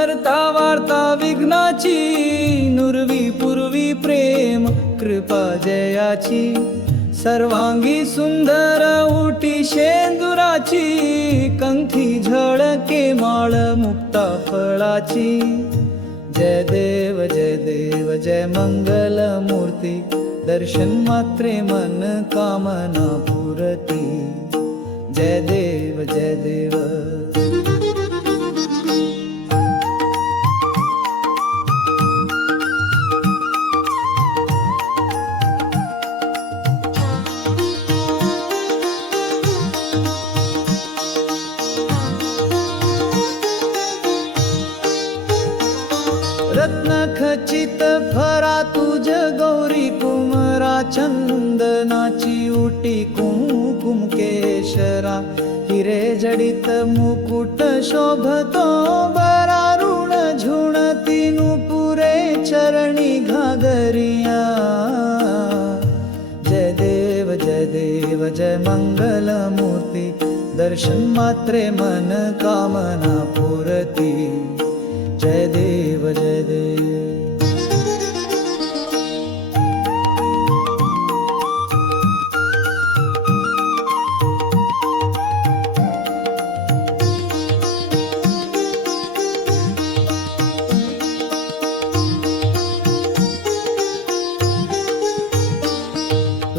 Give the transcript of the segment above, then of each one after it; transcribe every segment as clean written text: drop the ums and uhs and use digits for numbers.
हरता वार्ता विघ्नाची, नुरवी पूर्वी प्रेम कृपा जयाची, सर्वांगी सुंदर उटी शेंदुराची, कंठी झळके माळ मुक्ता फळाची। जय देव जय देव जय मंगल मूर्ती, दर्शन मात्रे मन कामना पुरती। जय देव जय देव। रत्न खचित फरा तुझ गौरी कुमरा, चंदनाची उटी कुंकुम केशरा, हिरे जडित मुकुट शोभतो बरा, ऋण झुणती नुपुरे चरणी घागरिया। जय देव जय देव जय मंगल मूर्ती, दर्शन मात्रे मन कामना पुरती। जय देव जय देव।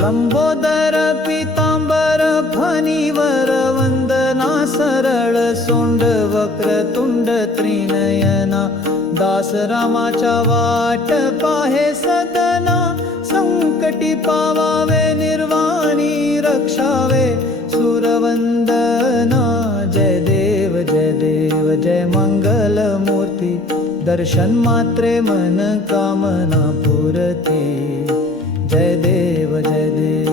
लंबोदर पीतांबर फणीवर वंदना, सरळ सोंड वक्रतुंड त्रिनयना, दास रामाच्या वाट पाहे सदना, संकटी पावावे निर्वाणी रक्षावे सुरवंदना। जय देव जय देव जय मंगल मूर्ती, दर्शन मात्रे मन कामना पुरती। जय देव जय देव।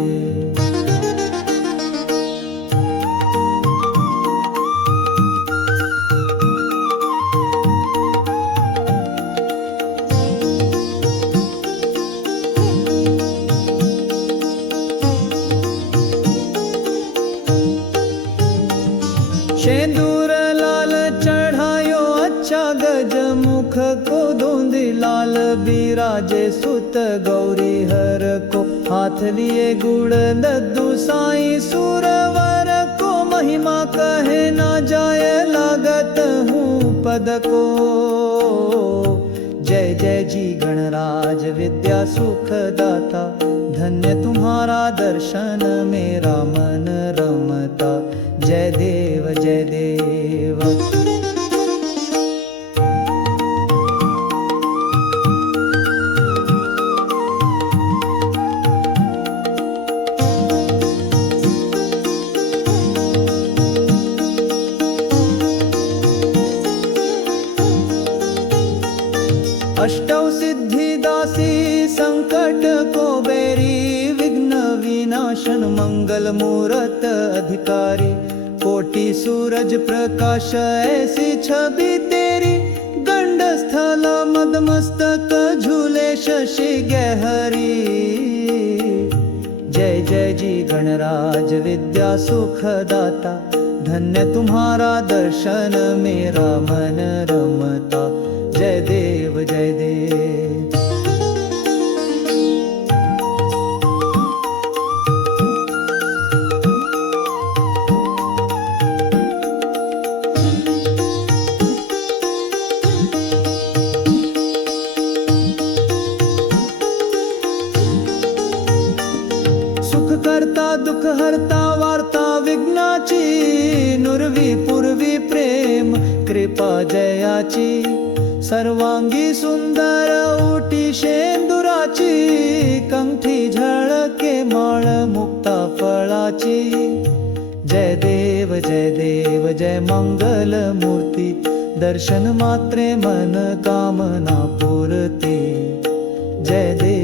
शेंदूर लाल चढ़ायो अच्छा, गजमुख को धोंदी लाल, बिराजे सुत गौरी हर को, हाथ लिए गुड़ दद्दू साई, सुरवर को महिमा कहे ना जाय, लागत हूँ पद को। जय जय जी गणराज विद्या सुख दाता, धन्य तुम्हारा दर्शन मेरा मन रमता। जय देव जय देव। अष्टौ सिद्धि दासी संकट को बेरी, विघ्न विनाशन मंगल मूरत अधिकारी, कोटि सूरज प्रकाश ऐसी छवि तेरी, गंड स्थल मदमस्तक झूले शशि गहरी। जय जय जी गणराज विद्या सुख दाता, धन्य तुम्हारा दर्शन मेरा मन रमता। जय देव जय देव। सुख करता दुख हरता वार्ता विघ्नाची, नुरवी पूर्वी प्रेम कृपा जयाची, सर्वांगी सुंदर उटी शेंदुराची, कंठी झळके माळ मुक्ता फळाची। जय देव जय देव जय मंगल मूर्ती, दर्शन मात्रे मन कामना पुरती। जय देव।